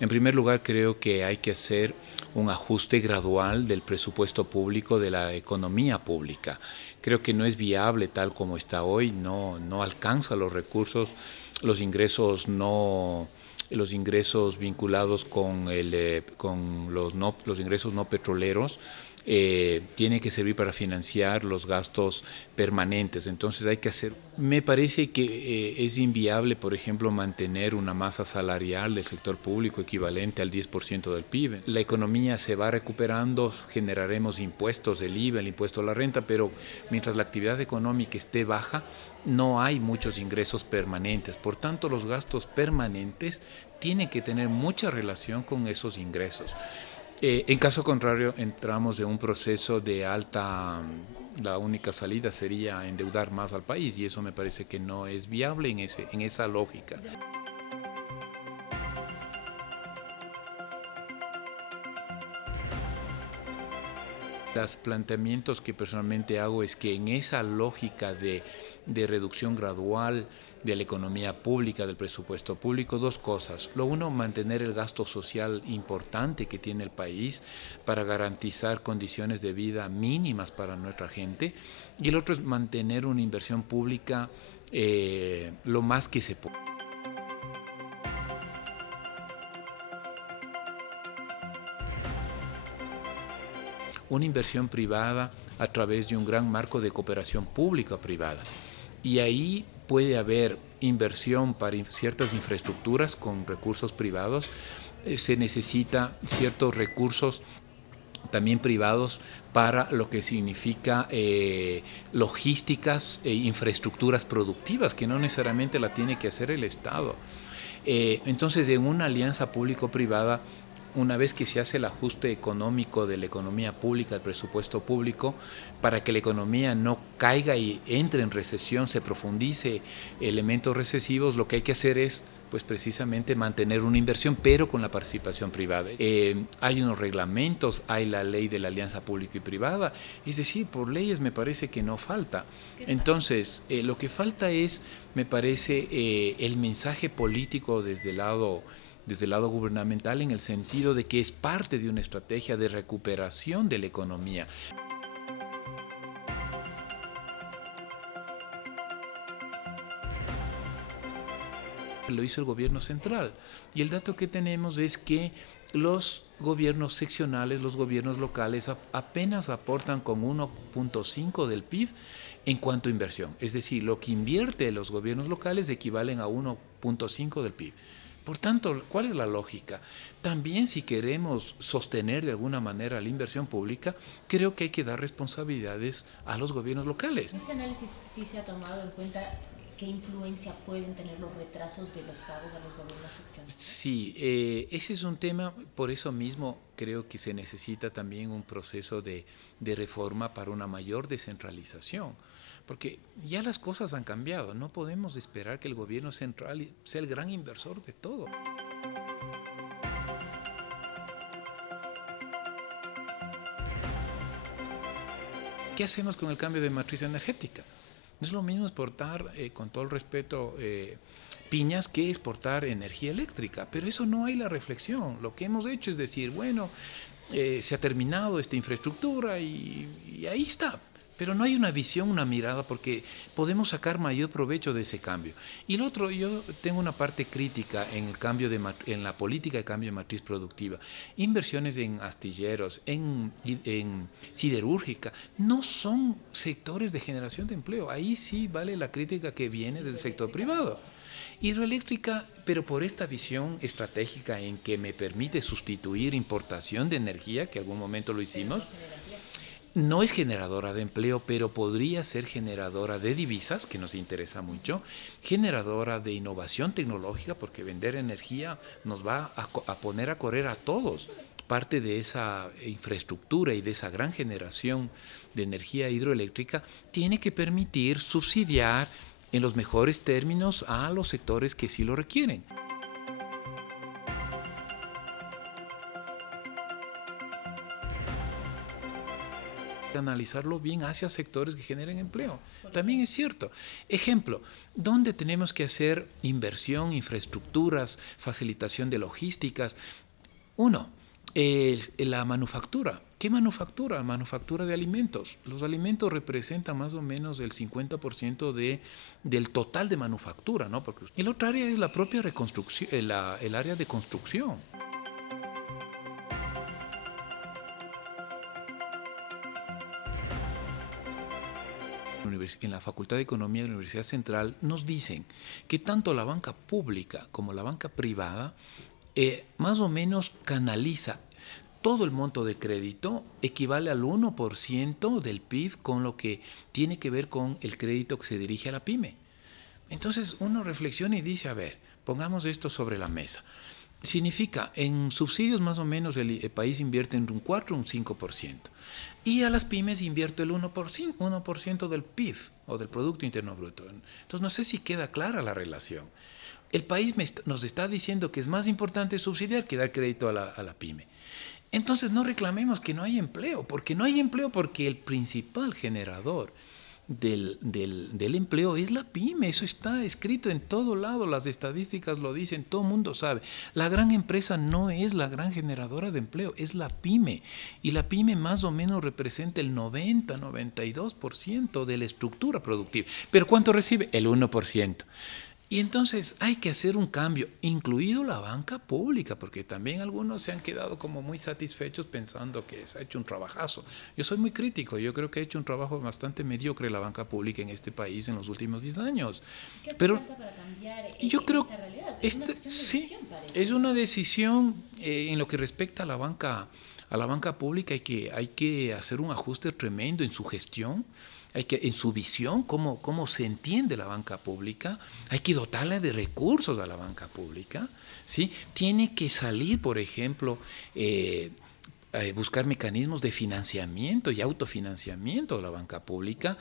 En primer lugar, creo que hay que hacer un ajuste gradual del presupuesto público, de la economía pública. Creo que no es viable tal como está hoy, no alcanza los recursos, los ingresos no los ingresos vinculados con los ingresos no petroleros tiene que servir para financiar los gastos permanentes. Entonces hay que hacer, me parece que es inviable, por ejemplo, mantener una masa salarial del sector público equivalente al 10% del PIB. La economía se va recuperando, generaremos impuestos, el IVA, el impuesto a la renta, pero mientras la actividad económica esté baja, no hay muchos ingresos permanentes. Por tanto, los gastos permanentes tienen que tener mucha relación con esos ingresos. En caso contrario, entramos en un proceso de alta, la única salida sería endeudar más al país y eso me parece que no es viable en esa lógica. Los planteamientos que personalmente hago es que en esa lógica de reducción gradual de la economía pública, del presupuesto público, dos cosas. Lo uno, mantener el gasto social importante que tiene el país para garantizar condiciones de vida mínimas para nuestra gente. Y el otro es mantener una inversión pública lo más que se pueda. Una inversión privada a través de un gran marco de cooperación pública-privada. Y ahí puede haber inversión para ciertas infraestructuras con recursos privados. Se necesita ciertos recursos también privados para lo que significa logísticas e infraestructuras productivas, que no necesariamente la tiene que hacer el Estado. Entonces, en una alianza público-privada, una vez que se hace el ajuste económico de la economía pública, el presupuesto público, para que la economía no caiga y entre en recesión, se profundice elementos recesivos, lo que hay que hacer es pues precisamente mantener una inversión, pero con la participación privada. Hay unos reglamentos, hay la ley de la alianza pública y privada, es decir, por leyes me parece que no falta. Entonces, lo que falta es, me parece, el mensaje político desde el lado gubernamental, en el sentido de que es parte de una estrategia de recuperación de la economía. Lo hizo el gobierno central. Y el dato que tenemos es que los gobiernos seccionales, los gobiernos locales apenas aportan con 1.5 del PIB en cuanto a inversión. Es decir, lo que invierte los gobiernos locales equivalen a 1.5 del PIB. Por tanto, ¿cuál es la lógica? También, si queremos sostener de alguna manera la inversión pública, creo que hay que dar responsabilidades a los gobiernos locales. ¿En ese análisis sí se ha tomado en cuenta qué influencia pueden tener los retrasos de los pagos a los gobiernos seccionales? Sí, ese es un tema, por eso mismo creo que se necesita también un proceso de reforma para una mayor descentralización, porque ya las cosas han cambiado, no podemos esperar que el gobierno central sea el gran inversor de todo. ¿Qué hacemos con el cambio de matriz energética? No es lo mismo exportar, con todo el respeto, piñas que exportar energía eléctrica, pero eso no hay la reflexión. Lo que hemos hecho es decir, bueno, se ha terminado esta infraestructura y ahí está. Pero no hay una visión, una mirada, porque podemos sacar mayor provecho de ese cambio. Y lo otro, yo tengo una parte crítica en el cambio en la política de cambio de matriz productiva. Inversiones en astilleros, en siderúrgica, no son sectores de generación de empleo. Ahí sí vale la crítica que viene del sector privado. Hidroeléctrica, pero por esta visión estratégica en que me permite sustituir importación de energía, que algún momento lo hicimos, no es generadora de empleo, pero podría ser generadora de divisas, que nos interesa mucho, generadora de innovación tecnológica, porque vender energía nos va a poner a correr a todos. Parte de esa infraestructura y de esa gran generación de energía hidroeléctrica tiene que permitir subsidiar en los mejores términos a los sectores que sí lo requieren. canalizarlo bien hacia sectores que generen empleo. También es cierto. Ejemplo, ¿dónde tenemos que hacer inversión, infraestructuras, facilitación de logísticas? Uno, la manufactura. ¿Qué manufactura? Manufactura de alimentos. Los alimentos representan más o menos el 50% del total de manufactura, ¿no? Porque el otro área es la propia reconstrucción, el área de construcción. En la Facultad de Economía de la Universidad Central nos dicen que tanto la banca pública como la banca privada más o menos canaliza todo el monto de crédito, equivale al 1% del PIB con lo que tiene que ver con el crédito que se dirige a la pyme. Entonces uno reflexiona y dice, a ver, pongamos esto sobre la mesa. Significa, en subsidios más o menos el país invierte en un 4 o un 5%. Y a las pymes invierte el 1% del PIB o del Producto Interno Bruto. Entonces no sé si queda clara la relación. El país nos está diciendo que es más importante subsidiar que dar crédito a la pyme. Entonces no reclamemos que no hay empleo, porque no hay empleo porque el principal generador del empleo es la pyme. Eso está escrito en todo lado, las estadísticas lo dicen, todo el mundo sabe. La gran empresa no es la gran generadora de empleo, es la pyme. Y la pyme más o menos representa el 90-92% de la estructura productiva. ¿Pero cuánto recibe? El 1%. Y entonces hay que hacer un cambio, incluido la banca pública, porque también algunos se han quedado como muy satisfechos pensando que se ha hecho un trabajazo. Yo soy muy crítico, yo creo que ha hecho un trabajo bastante mediocre la banca pública en este país en los últimos 10 años. ¿Qué hace Pero falta para cambiar yo creo esta realidad? Es una cuestión de sí, decisión, parece. es una decisión en lo que respecta a la banca pública hay que hacer un ajuste tremendo en su gestión. En su visión, cómo se entiende la banca pública, hay que dotarle de recursos a la banca pública, ¿sí? Tiene que salir, por ejemplo, buscar mecanismos de financiamiento y autofinanciamiento de la banca pública.